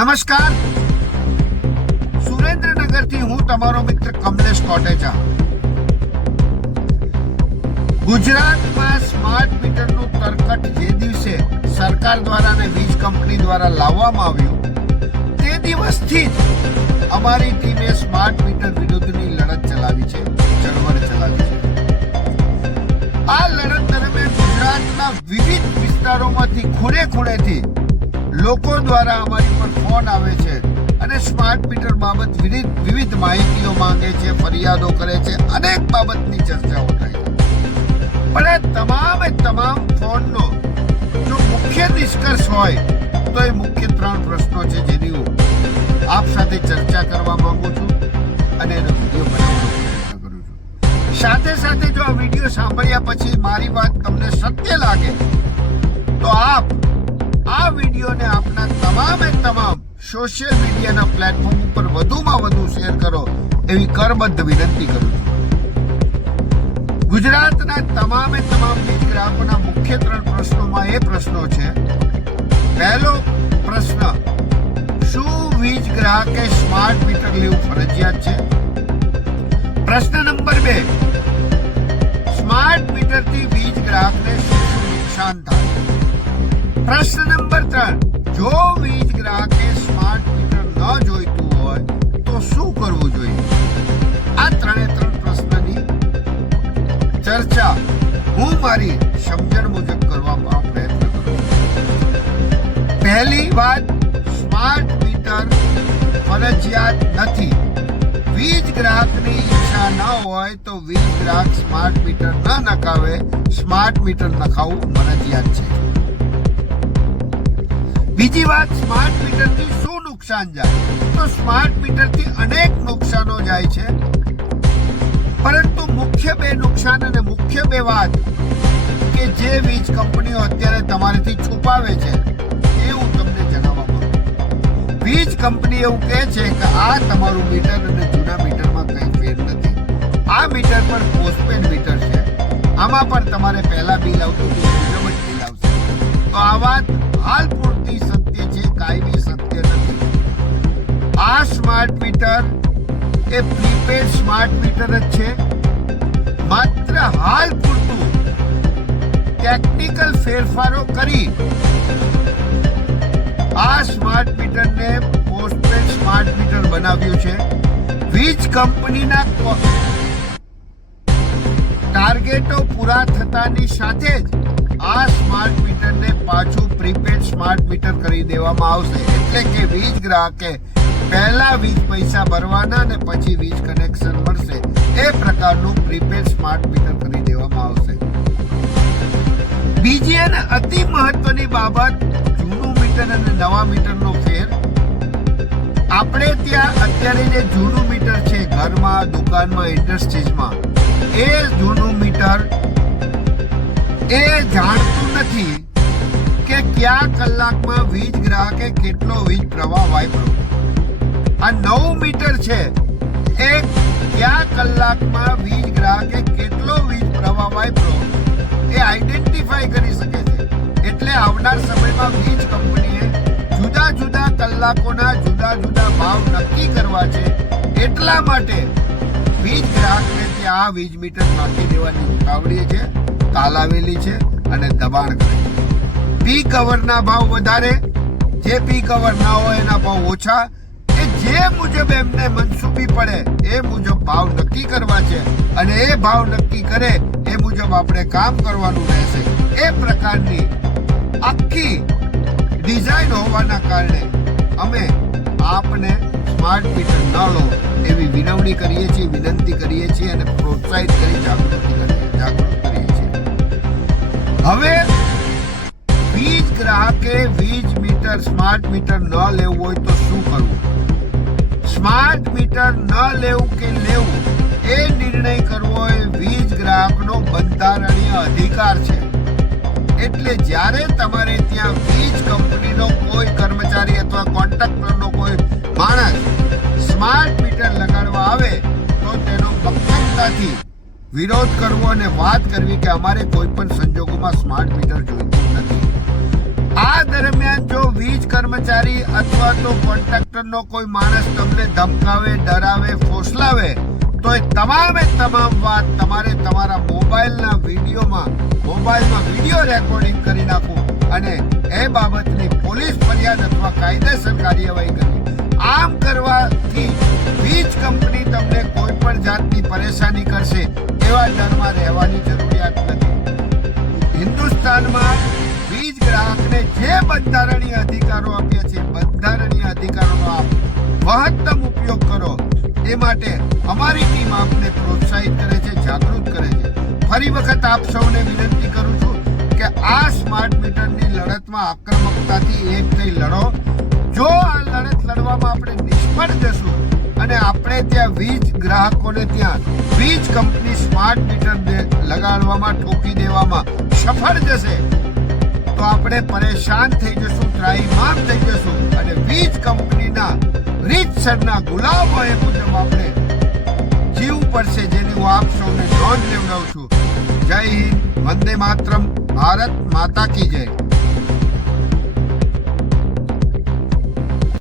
નમસ્કાર. સુરેન્દ્રનગરથી હું તમારો મિત્ર કમલેશ કોટેચા. ગુજરાતમાં સ્માર્ટ મીટરનું તરકટ જે દિવસે સરકાર દ્વારા અને વીજ કંપની દ્વારા લાવવામાં આવ્યું, તે દિવસથી જ અમારી ટીમે સ્માર્ટ મીટર વિરુદ્ધની લડત ચલાવી છે, ચળવળ ચલાવી છે. આ લડત દરમિયાન ગુજરાતના વિવિધ વિસ્તારોમાંથી ખૂણે ખૂણેથી લોકો દ્વારા અમારી પર ફોન આવે છે અને સ્માર્ટ મીટર બાબત વિવિધ વિવિધ માહિતીઓ માંગે છે, ફરિયાદો કરે છે, અનેક બાબતની ચર્ચાઓ થાય છે. પણ આ તમામે તમામ ફોનનો જો મુખ્ય નિષ્કર્ષ હોય, તો એ મુખ્ય ત્રણ પ્રશ્નો છે જેની હું આપ સાથે ચર્ચા કરવા માંગુ છું અને એનો વીડિયો સાથે સાથે જો આ વીડિયો સાંભળ્યા પછી મારી વાત તમને સત્ય લાગે, તો આપ આ વિડીયોને આપના તમામે તમામ સોશિયલ મીડિયાના પ્લેટફોર્મ ઉપર વધુમાં વધુ શેર કરો એવી કરબદ્ધ વિનંતી કરું છું. ગુજરાતના તમામે તમામ ગ્રાહકોના મુખ્ય ત્રણ પ્રશ્નોમાં એ પ્રશ્નો છે. પહેલો પ્રશ્ન, શું વીજ ગ્રાહકે સ્માર્ટ મીટર લેવું ફરજિયાત છે? પ્રશ્ન નંબર બે સ્માર્ટ મીટરથી વીજ ગ્રાહકને નુકસાન થાય? પ્રશ્ન સમજણ મુજબ કરવામાં પ્રયત્ન કરો પહેલી વાત, સ્માર્ટ મીટર ફરજિયાત નથી. વીજ ગ્રાહકની ઈચ્છા ન હોય તો વીજ ગ્રાહક સ્માર્ટ મીટર ન નખાવે. સ્માર્ટ મીટર નખાવવું ફરજિયાત છે. બીજી વાત, સ્માર્ટ મીટરથી શું નુકસાન જાય? તો સ્માર્ટ મીટરથી અનેક નુકસાનો જાય છે. પરંતુ મુખ્ય બે નુકસાન અને મુખ્ય બે વાત કંપનીઓ અત્યારે તમારાથી છુપાવે છે એ હું તમને જણાવવા માંગુ વીજ કંપની એવું કહે છે કે આ તમારું મીટર અને જૂના મીટરમાં કંઈ ફેર નથી. આ મીટર પર પોસ્ટપેડ મીટર છે. આમાં પણ તમારે પહેલા બિલ આવતું હતું મુજબ બિલ આવશે. તો આ વાત હાલ પૂરતી સત્ય છે, કાયમી સત્ય નથી. આ સ્માર્ટ મીટર એ પ્રીપેડ સ્માર્ટ મીટર જ છે. માત્ર હાલ પૂરતું ટેકનિકલ ફેરફારો કરી. આ સ્માર્ટ મીટરને પોસ્ટપેડ સ્માર્ટ મીટર બનાવ્યું છે. વીજ કંપનીના ટાર્ગેટો પૂરા થતાની સાથે જ આ સ્માર્ટ મીટરને પાછું પ્રીપેડ સ્માર્ટ મીટર કરી દેવામાં આવશે. એટલે કે વીજ ગ્રાહકે પહેલા વીજ પૈસા ભરવાના ને પછી વીજ કનેક્શન મળશે. એ પ્રકારનું પ્રીપેડ સ્માર્ટ મીટર કરી દેવામાં આવશે. બીજી અને અતિ મહત્વની બાબત જૂનું મીટર અને નવા મીટરનો ફેર. આપણે ત્યાં અત્યારે જે જૂનું મીટર છે ઘરમાં, દુકાનમાં, ઇન્ડસ્ટ્રીઝમાં, એ જૂનું મીટર એ જાણતું નથી કે કયા કલાકમાં વીજ ગ્રાહકે કેટલો વીજ પ્રવાહ વાપર્યો આ નવું મીટર છે એ કયા કલાકમાં વીજ ગ્રાહકે કેટલો વીજ પ્રવાહ વાપર્યો એ આઈડેન્ટિફાઈ કરી શકે છે. એટલે આવનાર સમયમાં વીજ કંપનીએ જુદા જુદા કલાકોના જુદા જુદા ભાવ નક્કી કરવા છે. એટલા માટે વીજ ગ્રાહકને ત્યાં વીજ મીટર નાખી દેવાની ઉતાવળી છે, તાલાવેલી છે અને દબાણ કરે પી કવરના ભાવ વધારે, જે પી કવર ના હોય એના ભાવ ઓછા. એ જે મુજબ એમને મનસૂબી પડે, એ મુજબ ભાવ નક્કી કરવા છે. અને એ ભાવ નક્કી કરે મુજબ આપણે કામ કરવાનું રહેશે. એ પ્રકારની આખી ડિઝાઇન હોવાના કારણે અમે આપને સ્માર્ટ મીટર ન એવી વિનવણી કરીએ છીએ, વિનંતી કરીએ છીએ અને પ્રોત્સાહિત કરી જાગૃતિ જાગૃત કરીએ છીએ. હવે વીજ ગ્રાહકે વીજ મીટર, સ્માર્ટ મીટર ન લેવું હોય તો શું કરવું? સ્માર્ટ મીટર ન લેવું કે લેવું? એ નિર્ણય કરવો એ વીજ ગ્રાહકનો બંધારણીય અધિકાર છે. એટલે જ્યારે તમારે ત્યાં વીજ કંપનીનો કોઈ કર્મચારી અથવા કોન્ટ્રાક્ટરનો કોઈ માણસ સ્માર્ટ મીટર લગાડવા આવે, તો તેનો ગંભીરતાથી વિરોધ કરવો અને વાત કરવી કે અમારે કોઈ પણ સંજોગોમાં સ્માર્ટ મીટર જોઈતું નથી. આ દરમિયાન જો વીજ કર્મચારી અથવા તો કોન્ટ્રાક્ટરનો કોઈ માણસ તમને ધમકાવે, ડરાવે, ફોસલાવે તો એ તમામે તમામ વાત તમારે તમારા મોબાઈલના વિડીયોમાં, મોબાઈલમાં વીડિયો રેકોર્ડિંગ કરી નાખો અને એ બાબતની પોલીસ ફરિયાદ અથવા કાયદેસર કાર્યવાહી કરવી. આમ કરવાથી વીજ કંપની તમને કોઈ પણ જાતની પરેશાની કરશે એવા ડરમાં રહેવાની જરૂરિયાત નથી. હિન્દુસ્તાનમાં વીજ ગ્રાહકને જે બંધારણીય અધિકારો આપ્યા છે, બંધારણીય અધિકારોનો આપ મહત્તમ કરો એ માટે અમારી ટીમ આપને પ્રોત્સાહિત કરે છે, જાગૃત કરે છે. ફરી વખત આપ સૌને વિનંતી કરું છું કે આ સ્માર્ટ મીટરની લડતમાં આક્રમકતાથી એક થઈ લડો. જો આ લડત લડવામાં આપણે નિષ્ફળ જશું અને આપણે ત્યાં વીજ ગ્રાહકોને ત્યાં વીજ કંપની સ્માર્ટ મીટર લગાડવામાં, ઠોકી દેવામાં સફળ જશે તો આપણે પરેશાન થઈ જશું, ત્રાહીમામ થઈ જશું. અને વીજ કંપનીના રીતસરના ગુલામો એ મુજબ આપણે જીવ પડશે જેની હું આપ સૌને નોંધ લેવડાવું છું. જય હિન્દ, વંદે માતરમ, ભારત માતા કી જય.